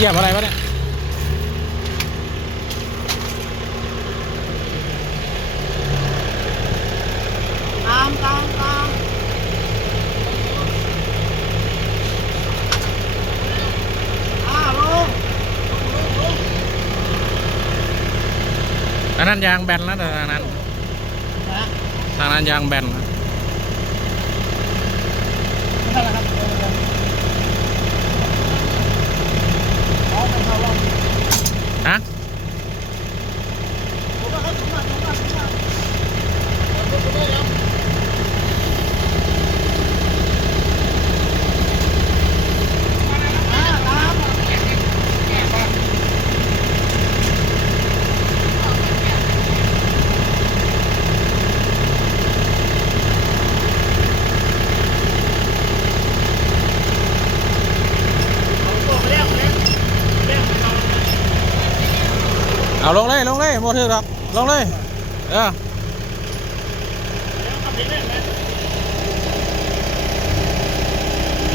เหยียบอะไรวะเนี่ยตามตามตามอ่าลงอันนั้นยางแบนแล้วแต่ทางนั้นนะทางนั้นยางแบนนะไม่เป็นไรครับ เอาไปเข้ารอบ ฮะ ผมว่าเขาถึงมาถึงมาถึงมาเดี๋ยวผมไปแล้วอ่าตามเอาตัวไปแล้วไปแล้วไปแล้วไป เอาเอาลงเลยลงเลยโมถือหรอกลงเลยเออแล้วขับไปเรื่อยๆ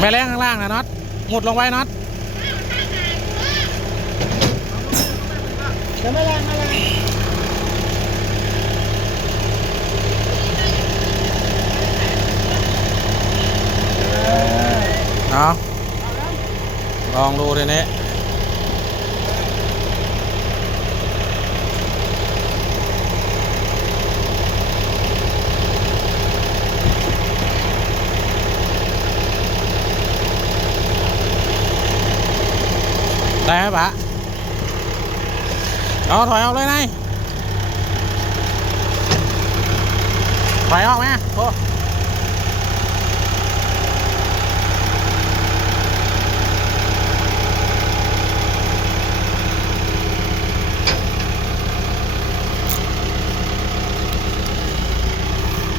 แม่แรงข้างล่างนะน็อตหมุดลงไว้น็อตเดี๋ยวไม่แรงไม่แรงเอาลองดูทีนี้ ได้ไหมปะเอาถอยออกเลยนายถอยออกไหมโอ้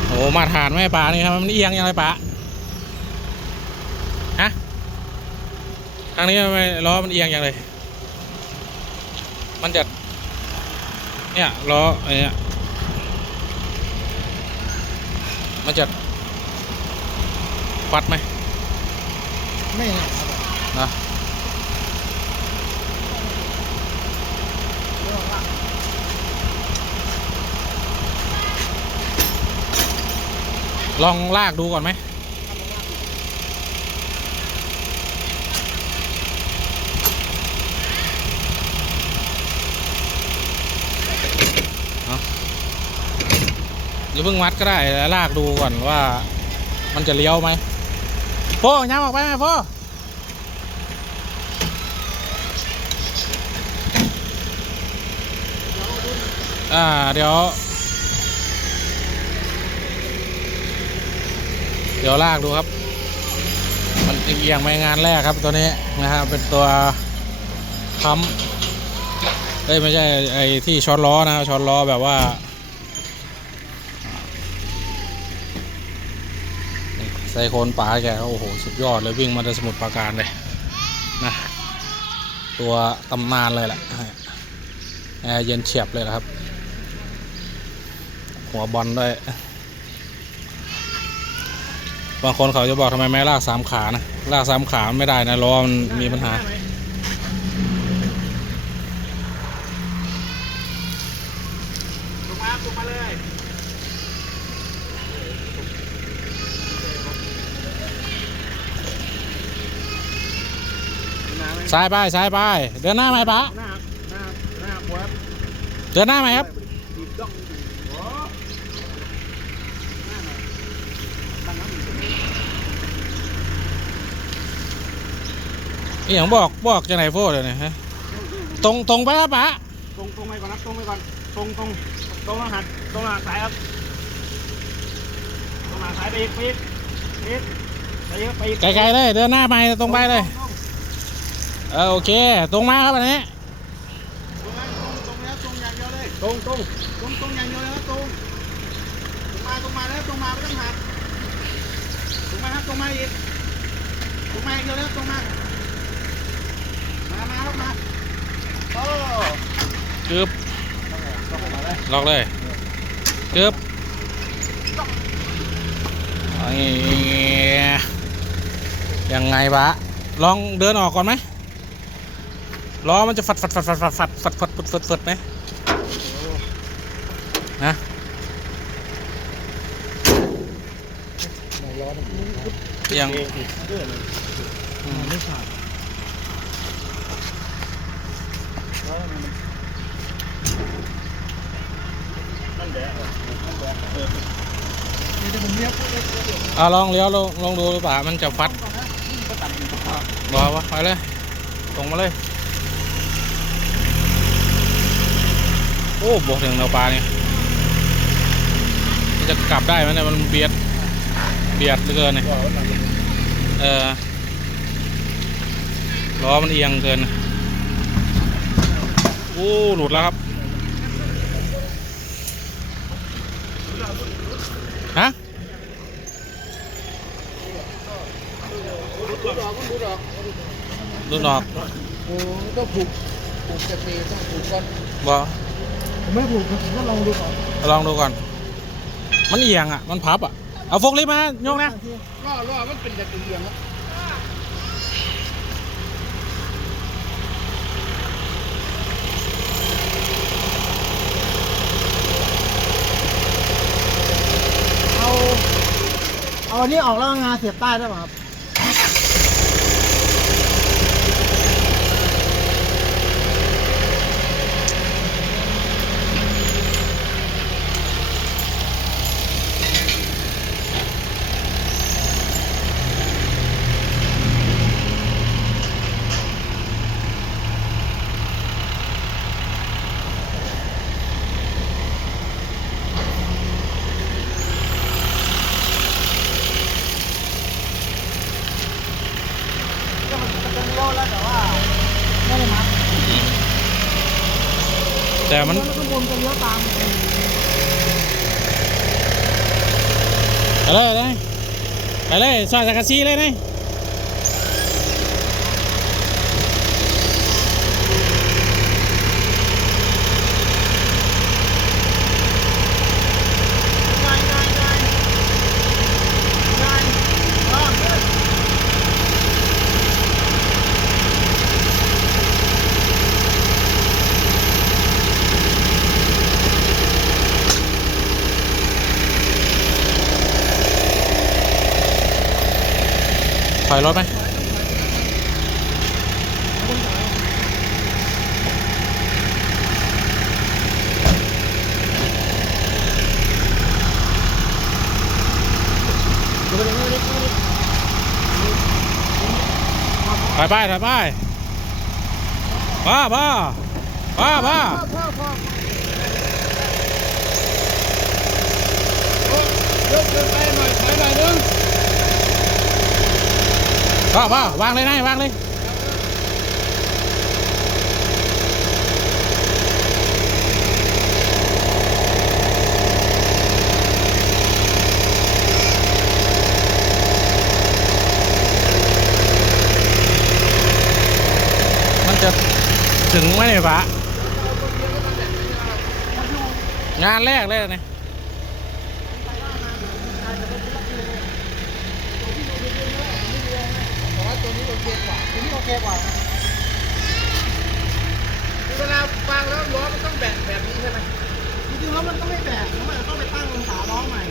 โอ้มาทานไหม่ปลานี่ครับมันเอียงยังไงปลาฮะ ทางนี้ทำไมล้อมันเอียงยังเลย มันจะ เนี่ยล้อไอ้เนี่ยมันจะปัดไหมไม่หนักครับนะลองลากดูก่อนไหม อย่าเพิ่งวัดก็ได้แล้วลากดูก่อนว่า มันจะเลี้ยวไหมโฟย้ำออกไปไหมโฟอ่าเดี๋ยว เดี๋ยวลากดูครับ มันเอียงไปงานแรกครับตัวนี้นะครับเป็นตัวค้ำเอ้ยไม่ใช่ไอ้ที่ช้อนล้อนะช้อนล้อแบบว่า ไซโคนป๋าแกโอ้โห สุดยอดเลยวิ่งมาจากสมุทรปราการเลยนะตัวตำนานเลยแหละแอร์เย็นเฉียบเลยนะครับ หัวบอลด้วย บางคนเขาจะบอกทำไมไม่ลากสามขานะลากสามขาไม่ได้นะล้อมันมีปัญหาลงมาลงมาเลย ซ้ายไปซ้ายไป เดินหน้าไหมปะหน้าหน้าหน้าหัวเดินหน้าไหมครับดีดต้องโอ้หน้าหน่อยตั้งน้ำอยู่ตรงนี้อหย่างบอกบอกจะไหนโฟดเลยนะฮะตรงตรงไปครับปะตรงตรงไปก่อนนะตรงไปก่อนตรงตรงตรงรหัสตรงรหัสสายครับตรงรหัสสายไปอีกไปอีกไปอีกไปอีกไปอีกไกลๆเลย เดินหน้าไปตรงไปเลยตรง เออโอเค ตรงมาครับอันนี้ตรงตรงตรงแล้วตรงอย่างเดียวเลยตรงตรงตรงตรงอย่างเดียวเลยนะตรงตรงมาตรงมาแล้วตรงมาไม่ต้องหักตรงมาครับตรงมาอีกตรงมาอีกเดียวแล้วตรงมามามาครับมาโอ้กึบต้องมาเลยล็อกเลยกึบไอ้ยังไงบะลองเดินออกก่อนไหม ล้อมันจะฟัดฟัดฟัดฟัดฟัดฟัดฟัดฟัดฟัดฟัดฟัดไหมนะล้อมังองสิเพื่อนอืมไม่ขาดล้อมันมันแดดมันแดดเออเดี๋ยวผมเรียกเรียกเรียกอะลองเลี้ยวลองลองดูหรือเปล่ามันจะฟัดบอกว่าไปเลยตรงมาเลย โอ้บอกถึงแนวปลาเนี่ยมันจะกลับได้ไหมเนี่ยมันเบียดเบียดเหลือเกินเนี่ยว่าว่าตัดอยู่เออล้อมันเอียงเกินโอ้หลุดแล้วครับฮะดูดอกดูดอกหลุดออกโอ้ต้องผูกผูกจะมีต้องผูกก่อนบอก ผมไม่ผูกผมก็ลองดูก่อนลองดูก่อน มันเอียงอะ มันพับอะ เอาโฟกลิฟต์มาโยกนะล่อล่อมันเป็นจะเอียงครับเอา เอาอันนี้ออกแล้วเอางาเสียบใต้ได้ป่ะครับ ก็มันจะเลี้ยวแล้วแต่ว่าไม่ได้มัด แต่มันข้างบนจะเลี้ยวตามไปเลยเลยไปเลยซอยสักกะซีเลยนะ อยรถไหมถ่ายไปถ่ายไปบ้าบ้าบ้าบ้าเยอะเกินไปหน่อยถอยหน่อยนึง พ่อพ่อวางเลยนะวางเลยมันจะถึงไหมเนี่ยปะงานแรกเลยเนี่ยแต่ว่าตัวนี้โอเคกว่าตัวนี้โอเคกว่าเวลาวางแล้วล้อมันต้องแบะแบบนี้ใช่ไหมจริงๆแล้วมันต้องไม่แบกมันต้องไปตั้งองศาล้อใหม่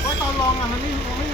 เพราะตอนลองอะมันไม่มันไม่มีน้ำหนักมัน